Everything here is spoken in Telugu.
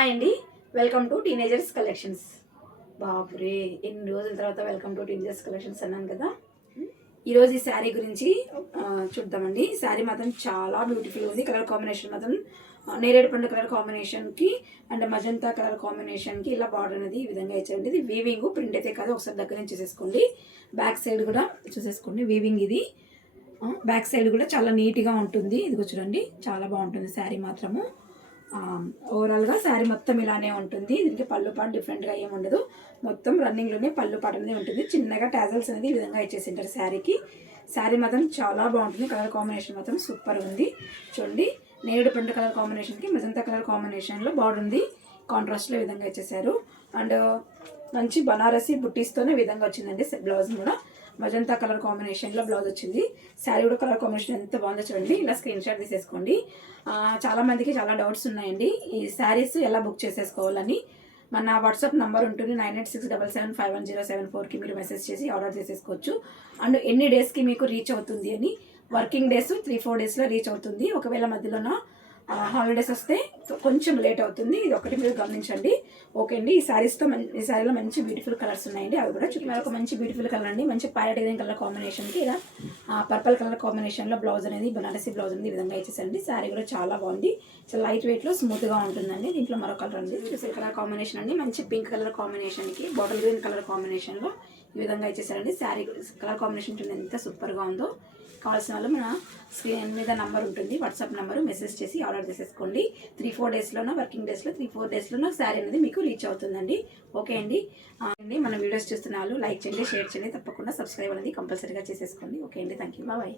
హాయ్ అండి, వెల్కమ్ టు టీనేజర్స్ కలెక్షన్స్. బాపురే, ఎన్ని రోజుల తర్వాత వెల్కమ్ టు టీనేజర్స్ కలెక్షన్స్ అన్నాను కదా. ఈరోజు ఈ శారీ గురించి చూద్దామండి. శారీ మాత్రం చాలా బ్యూటిఫుల్ ఉంది. కలర్ కాంబినేషన్ మాత్రం నేరేడు పండు కలర్ కాంబినేషన్కి అండ్ మజంతా కలర్ కాంబినేషన్కి ఇలా బార్డర్ అనేది ఈ విధంగా ఇచ్చారండి. ఇది వీవింగ్ ప్రింట్ అయితే కాదు, ఒకసారి దగ్గర నుంచి చూసేసుకోండి. బ్యాక్ సైడ్ కూడా చూసేసుకోండి, వీవింగ్ ఇది. బ్యాక్ సైడ్ కూడా చాలా నీట్గా ఉంటుంది. ఇదిగో చూడండి, చాలా బాగుంటుంది శారీ మాత్రము. ఓవరాల్గా శారీ మొత్తం ఇలానే ఉంటుంది. దీనికి పళ్ళు పాటు డిఫరెంట్గా ఏమి ఉండదు. మొత్తం రన్నింగ్లోనే పళ్ళు పాటు అనేది ఉంటుంది. చిన్నగా టాజల్స్ అనేది ఈ విధంగా ఇచ్చేసింటారు శారీకి. శారీ మాత్రం చాలా బాగుంటుంది. కలర్ కాంబినేషన్ మాత్రం సూపర్ ఉంది. చూడండి, నేరేడు పండు కలర్ కాంబినేషన్కి మజంతా కలర్ కాంబినేషన్లో బార్డర్ ఉంది. కాంట్రాస్ట్లో ఈ విధంగా ఇచ్చేసారు. అండ్ మంచి బనారసి బుట్టీస్తోనే ఈ విధంగా వచ్చిందండి. బ్లౌజ్ కూడా మజంతా కలర్ కాంబినేషన్లో బ్లౌజ్ వచ్చింది. శారీ కూడా కలర్ కాంబినేషన్ ఎంత బాగుందో చూడండి. ఇలా స్క్రీన్ షాట్ తీసేసుకోండి. చాలామందికి చాలా డౌట్స్ ఉన్నాయండి ఈ శారీస్ ఎలా బుక్ చేసేసుకోవాలని. మన వాట్సాప్ నెంబర్ ఉంటుంది 9867751074కి మీరు మెసేజ్ చేసి ఆర్డర్ చేసేసుకోవచ్చు. అండ్ ఎన్ని డేస్కి మీకు రీచ్ అవుతుంది అని. వర్కింగ్ డేస్ 3-4 డేస్లో రీచ్ అవుతుంది. ఒకవేళ మధ్యలోన హాలిడేస్ వస్తే కొంచెం లేట్ అవుతుంది. ఇది ఒకటి మీరు గమనించండి. ఓకే అండి. ఈ శారీలో మంచి బ్యూటిఫుల్ కలర్స్ ఉన్నాయండి. అవి కూడా చుట్టూ ఒక మంచి బ్యూటిఫుల్ కలర్ అండి. మంచి ప్యారెట్ గ్రీన్ కలర్ కాంబినేషన్కి ఇలా పర్పుల్ కలర్ కాంబినేషన్లో బ్లౌజ్ అనేది బనారసి బ్లౌజ్ అనేది ఈ విధంగా ఇచ్చేసండి. శారీ కూడా చాలా బాగుంది. చాలా లైట్ వెయిట్లో స్మూత్గా ఉంటుందండి. దీంట్లో మరో కలర్ అండి, చూసే కలర్ కాంబినేషన్ అండి. మంచి పింక్ కలర్ కాంబినేషన్కి బాటిల్ గ్రీన్ కలర్ కాంబినేషన్లో ఈ విధంగా ఇచ్చేసారండి. శారీ కలర్ కాంబినేషన్ చూడండి ఎంత సూపర్గా ఉందో. కావాల్సిన వాళ్ళు మన స్క్రీన్ మీద నెంబర్ ఉంటుంది, వాట్సాప్ నెంబరు, మెసేజ్ చేసి ఆర్డర్ చేసేసుకోండి. 3-4 డేస్లోనో వర్కింగ్ డేస్లో 3-4 డేస్లోనో శారీ అనేది మీకు రీచ్ అవుతుందండి. ఓకే అండి. మన వీడియోస్ చూస్తున్న వాళ్ళు లైక్ చేయండి, షేర్ చేయండి, తప్పకుండా సబ్స్క్రైబ్ అనేది కంపల్సరీగా చేసేసుకోండి. ఓకే అండి, థ్యాంక్ యూ, బాయ్.